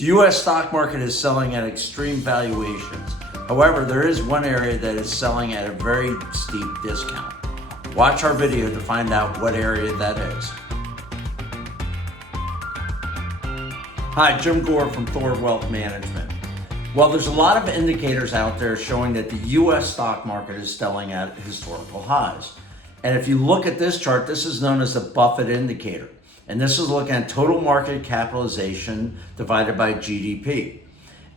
The U.S. stock market is selling at extreme valuations. However, there is one area that is selling at a very steep discount. Watch our video to find out what area that is. Hi, Jim Gore from THOR Wealth Management. Well, there's a lot of indicators out there showing that the U.S. stock market is selling at historical highs. And if you look at this chart, this is known as the Buffett indicator. And this is looking at total market capitalization divided by GDP.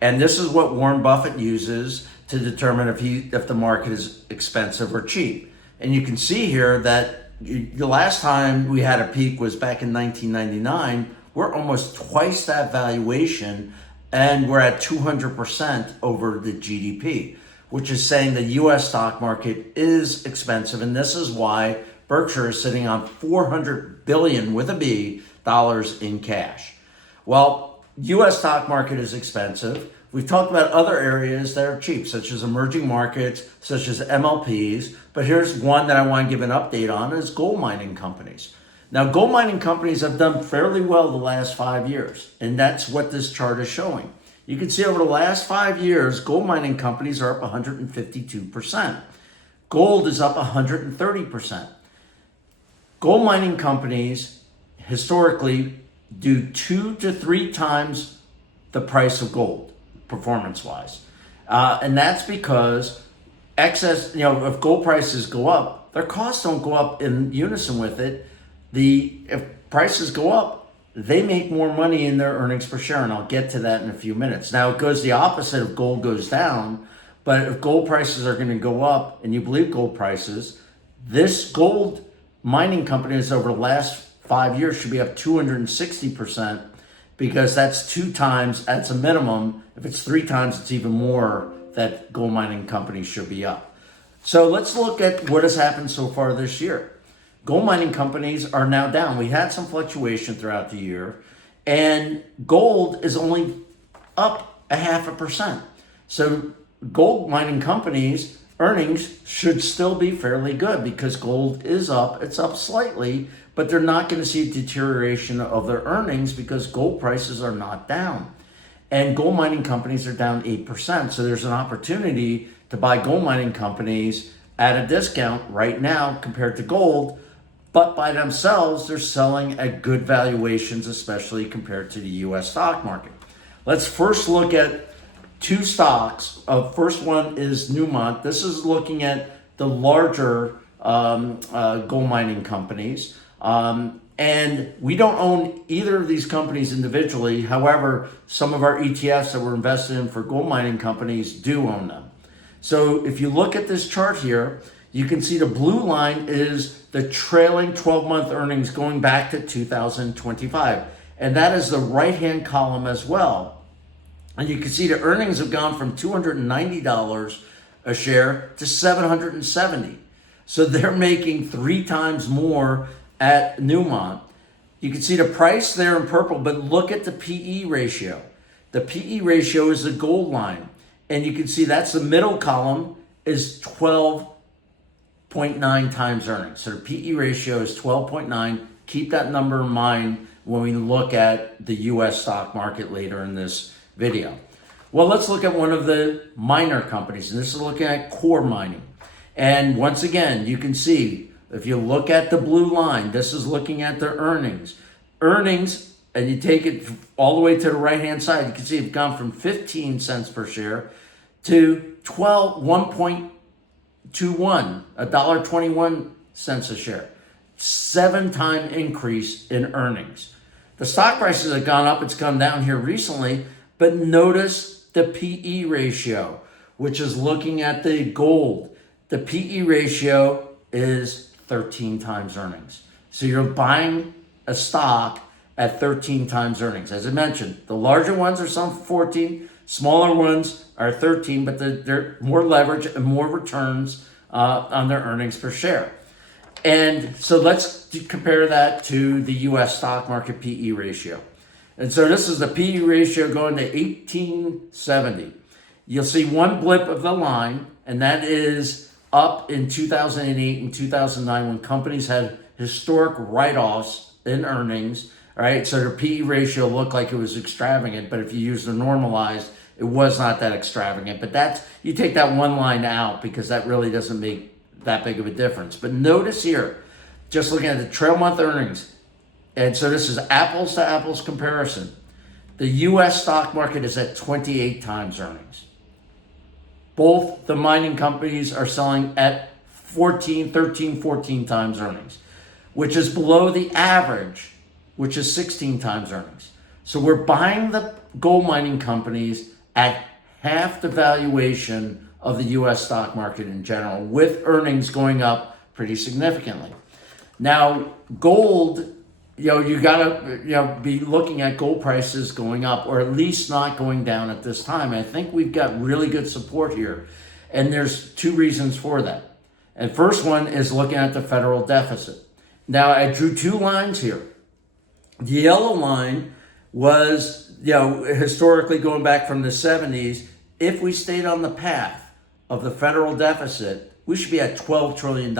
And this is what Warren Buffett uses to determine if the market is expensive or cheap. And you can see here that the last time we had a peak was back in 1999. We're almost twice that valuation, and we're at 200% over the GDP, which is saying the U.S. stock market is expensive. And this is why Berkshire is sitting on $400 billion with a B dollars in cash. Well, U.S. stock market is expensive. We've talked about other areas that are cheap, such as emerging markets, such as MLPs. But here's one that I want to give an update on is gold mining companies. Now, gold mining companies have done fairly well the last 5 years, and that's what this chart is showing. You can see over the last 5 years, gold mining companies are up 152%. Gold is up 130%. Gold mining companies historically do 2 to 3 times the price of gold, performance-wise. And that's because if gold prices go up, their costs don't go up in unison with it. If prices go up, they make more money in their earnings per share, and I'll get to that in a few minutes. Now, it goes the opposite if gold goes down, but if gold prices are going to go up, and you believe gold prices, this gold mining companies over the last 5 years should be up 260%, because that's 2 times, that's a minimum. If it's 3 times, it's even more that gold mining companies should be up. So let's look at what has happened so far this year. Gold mining companies are now down. We had some fluctuation throughout the year, and gold is only up 0.5%. So gold mining companies' earnings should still be fairly good because gold is up. It's up slightly, but they're not going to see a deterioration of their earnings because gold prices are not down. And gold mining companies are down 8%. So there's an opportunity to buy gold mining companies at a discount right now compared to gold. But by themselves, they're selling at good valuations, especially compared to the U.S. stock market. Let's first look at 2 stocks. First one is Newmont. This is looking at the larger gold mining companies. And we don't own either of these companies individually. However, some of our ETFs that we're invested in for gold mining companies do own them. So if you look at this chart here, you can see the blue line is the trailing 12-month earnings going back to 2025. And that is the right-hand column as well. And you can see the earnings have gone from $290 a share to $770. So they're making 3 times more at Newmont. You can see the price there in purple, but look at the PE ratio. The PE ratio is the gold line. And you can see that's the middle column is 12.9 times earnings. So the PE ratio is 12.9. Keep that number in mind when we look at the U.S. stock market later in this video. Well, let's look at one of the miner companies, and this is looking at Coeur Mining. And once again, you can see, if you look at the blue line, this is looking at their earnings. Earnings, and you take it all the way to the right-hand side, you can see it's gone from 15 cents per share to $1.21, $1.21 a share. 7-time increase in earnings. The stock prices have gone up, it's come down here recently, but notice the PE ratio, which is looking at the gold. The PE ratio is 13 times earnings. So you're buying a stock at 13 times earnings. As I mentioned, the larger ones are some 14, smaller ones are 13, but they're more leverage and more returns on their earnings per share. And so let's compare that to the U.S. stock market PE ratio. And so this is the PE ratio going to 1870. You'll see one blip of the line, and that is up in 2008 and 2009 when companies had historic write-offs in earnings All right, so the PE ratio looked like it was extravagant, but if you use the normalized, it was not that extravagant. But you take that one line out because that really doesn't make that big of a difference. But notice here, just looking at the trail month earnings, and so this is apples to apples comparison. The U.S. stock market is at 28 times earnings. Both the mining companies are selling at 14 times earnings, which is below the average, which is 16 times earnings. So we're buying the gold mining companies at half the valuation of the U.S. stock market in general, with earnings going up pretty significantly. Now, gold, you gotta, be looking at gold prices going up, or at least not going down at this time. I think we've got really good support here, and there's two reasons for that. And first one is looking at the federal deficit. Now, I drew two lines here. The yellow line was, historically going back from the 70s, if we stayed on the path of the federal deficit, we should be at $12 trillion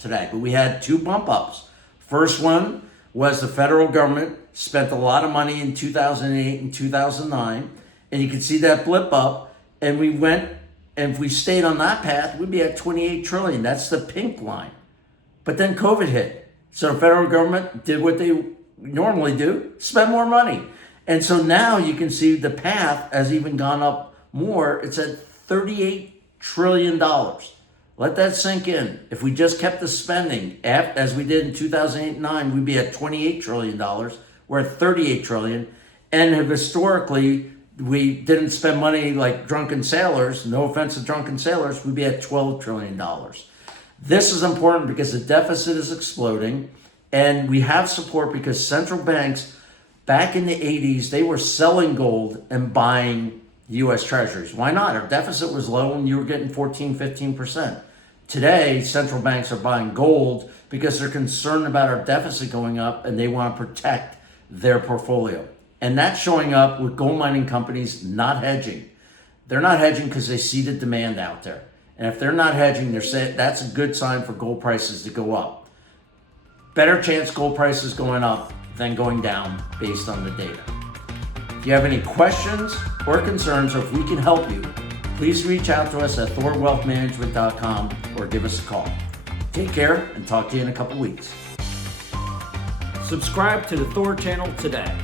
today. But we had two bump ups. First one was the federal government spent a lot of money in 2008 and 2009, and you can see that blip up, and we went, and if we stayed on that path, we'd be at 28 trillion. That's the pink line. But then COVID hit. So the federal government did what they normally do, spend more money. And so now you can see the path has even gone up more. It's at $38 trillion. Let that sink in. If we just kept the spending as we did in 2008 and 9, we'd be at $28 trillion. We're at $38 trillion. And historically, we didn't spend money like drunken sailors. No offense to drunken sailors, we'd be at $12 trillion. This is important because the deficit is exploding. And we have support because central banks back in the 80s, they were selling gold and buying U.S. treasuries. Why not? Our deficit was low and you were getting 15%. Today, central banks are buying gold because they're concerned about our deficit going up and they want to protect their portfolio. And that's showing up with gold mining companies not hedging. They're not hedging because they see the demand out there. And if they're not hedging, they're saying that's a good sign for gold prices to go up. Better chance gold prices going up than going down based on the data. If you have any questions or concerns, or if we can help you, please reach out to us at thorwealthmanagement.com or give us a call. Take care and talk to you in a couple weeks. Subscribe to the Thor channel today.